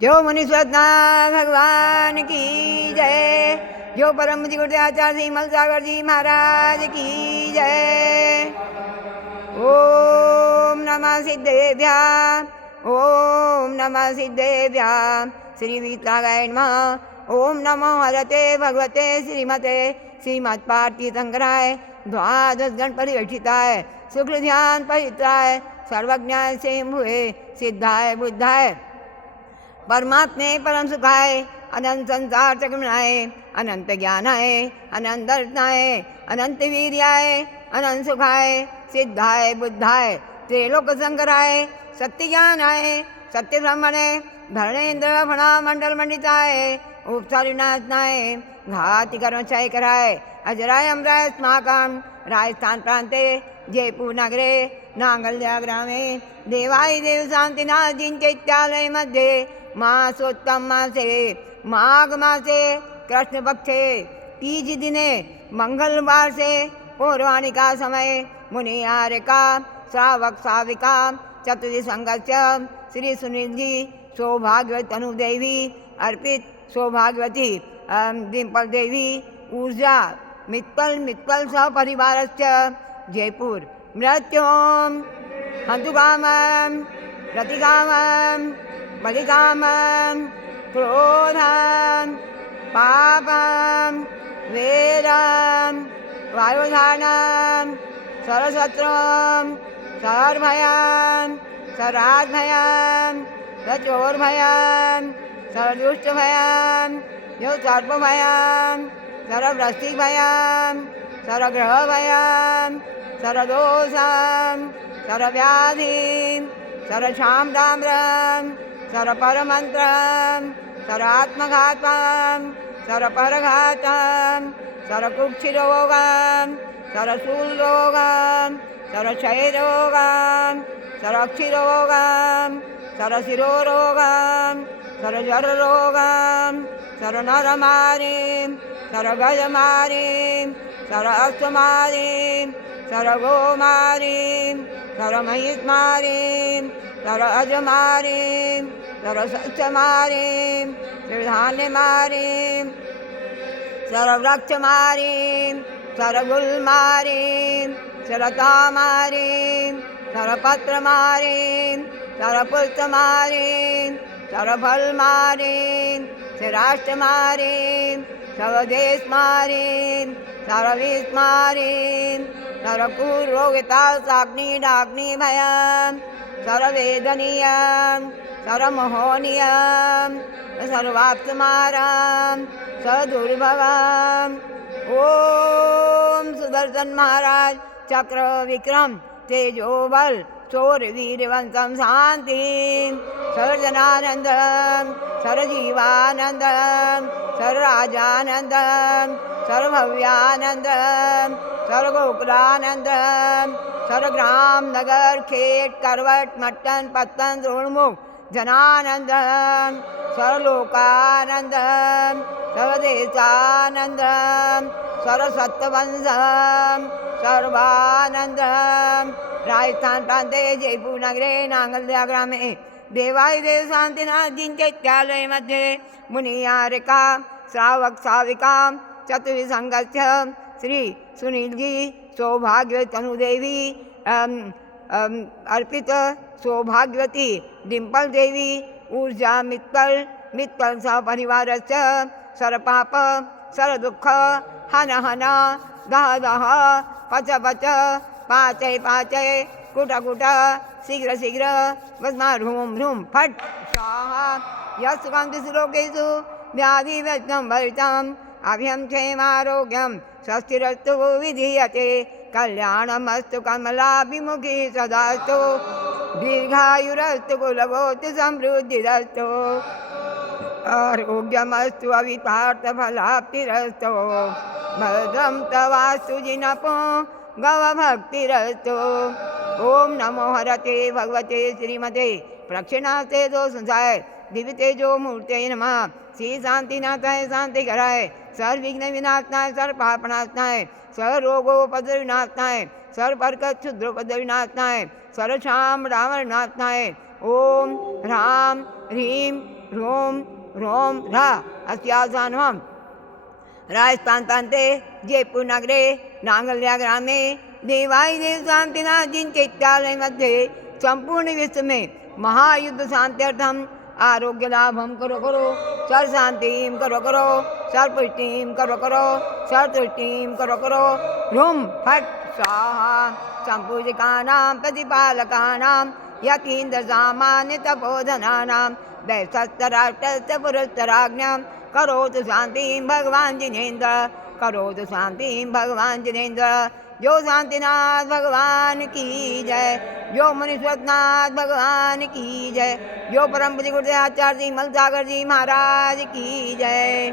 जो मुनीश्वरना भगवान की जय। जो परम जी गुरुदेव आचार्य श्री मल सागर जी महाराज की जय। ओम नमः सिद्धेभ्यः। ओम नमः सिद्धेभ्यः। श्री वीतरागाय नमः। ओम नमो हरते भगवते श्रीमते श्रीमत्पार्थिव शंकराय द्वादश गण परिवेक्षिताय शुक्ल ध्यान पवित्राय सर्वज्ञाय स्वयंभुवे सिद्धाय बुद्धाय परमात्मे परम सुखाय अनंत संसार चक्रमणाय अनंत ज्ञानाय अनंत दर्शनाय अनंत वीर्याय अनंत सुखाय सिद्धाय बुद्धाय त्रिलोक संकराय सत्य ज्ञानाय सत्य ब्रह्मणे धरणेन्द्र फणा मंडल मंडिताय उपचारिणाय घाति कर्मक्षय कराय अजराय अमराय स्माकं राजस्थान प्रांते जयपुर नगरे नांगल्या ग्रामे देवाय देव शांतिनाथ जिन चैत्यालय मध्ये मासोत्तम मासे माघ मासे कृष्ण पक्षे तीज दिने मंगलवार से पौर्वाणिका समय मुनियारिका श्रावक साविका चतुर्थी संघर्ष श्री सुनील जी सौभाग्यवती अनुदेवी अर्पित सौभाग्यवती डिम्पल देवी ऊर्जा मित्तल मित्तल सपरिवारस्य जयपुर मृत्युं हन्तुकामं प्रतिकामं बलिकामं क्रोधं पापं वेदं वायुधानं सरशत्रुं सर्वभयं सराद्भयं सचोर्भयं सर्वदुष्टभयं सर्पभयं सर्ववृष्टिभयं सर्वग्रहभयं सर्वदोषं सर्वव्याधिं सर्वशाम्राम्रं सर्वपरमन्त्रं सर्वात्मघातं सर्वपरघातं सर्वकुक्षिरोगं सर्वशूलरोगं सर्वक्षयरोगं सर्वक्षिरोगं सर्वशिरोरोगं सर्वज्वररोगं सर्वनरमारीं सर्वगजमारीं सर्वास्तमारीं सर्वगोमारीं सर्वमहिष्मारीं सर्वअजमारीं सर्वसत्यमारीं सर्वधान्यमारीं सर्ववृक्षमारीं सर्वगुल्मारीं सर्वतामारीं सर्वपत्रमारीं सर्वपुष्पमारीं सर्वफलमारीं सर्वराष्ट्रमारीं सर्वदेशमारीं सर्वविस्मारीं सर्वपूर्वोगिताग्निडाग्निभयं सर्ववेदनीयं सर्वमोहनीयं सर्वात्मारं सदुर्भवम्। ओम सुदर्शन महाराज चक्र विक्रम तेजो बल चोर वीरवंतम शांति सर्वजनानंदम सर्वजीवानंदम सर्वराजानंदम सर्वभव्यानंदम सर्वगोकुलानंदम सर्वग्राम नगर खेत करवट मट्टन पत्तन द्रोणमुख जनानंदम सर्वलोकानंदम सर्वदेशानंदम सर्वसत्वंशम सर्वानंदम। राजस्थान प्रांते जयपुर नगरे नांगल्या ग्रामे देवाय देव शांतिनाथ जिन चैत्यालय मध्ये मुनियारिका श्रावक साविका चतुर्थी संघर्ष श्री सुनील जी सौभाग्यवती अनुदेवी अर्पित सौभाग्यवती डिम्पल देवी ऊर्जा मित्तल मित्तल सपरिवारस्य सर्वपाप सर्वदुःख हन हन दह दह पच पच पाचय पाचय कुट कुट शीघ्र शीघ्र वस्मा ह्रूम ह्रूम फट स्वाहा यस्कान्ति श्लोकेषु व्याधि व्यज्ञं भरितम् अभ्यं क्षेमारोग्यं स्वस्तिरस्तु विधीयते कल्याणमस्तु कमलाभिमुखी सदास्तु दीर्घायुरस्तु कुलगोत्र समृद्धिरस्तु आरोग्यमस्तु अविपार्थफलाप्तिरस्तु भद्रं तवास्तु जिनपो गवभक्तिरस्तु। ओम नमो हरते भगवते श्रीमते प्रक्षिणास्ते दो संसाय दिव्य तेजो मूर्ते नमः। श्री शांतिनाथाय शांति कराय सर्वविघ्न विनाशनाय सर्वपापनाशनाय सर्वरोगोपद्रव विनाशनाय सर्वबरकत क्षुद्रोपद्रव विनाशनाय सर्वशाम रावणनाशनाय ओम ह्रां ह्रीं ह्रों ह्रों ह्रः अस्यासानम् राजस्थान प्रांते जयपुर नगरे नांगल्या ग्रामे देवाय देव शांतिनाथ जिनचैत्यालय मध्ये संपूर्ण विश्व में महायुद्ध शांत्यर्थम आरोग्य लाभम करो करो सर शांतिम करो करो सर पुष्टिम करो करो सर तुष्टिम करो करो ह्रुम फट स्वाहा संपूजिकानां प्रतिपालकानां यतीन्द्र सामान्य तपोधनानां दैसस्तराष्ट्रस्य पुरस्तराज्ञां करोतु शांतिं भगवान जिनेन्द्र करोतु शांतिं भगवान जिनेन्द्र। जो शांतिनाथ भगवान की जय, जो मनीश्वरनाथ भगवान की जय, जो परम पूज्य गुरुदेव आचार्य जी मल सागर जी महाराज की जय।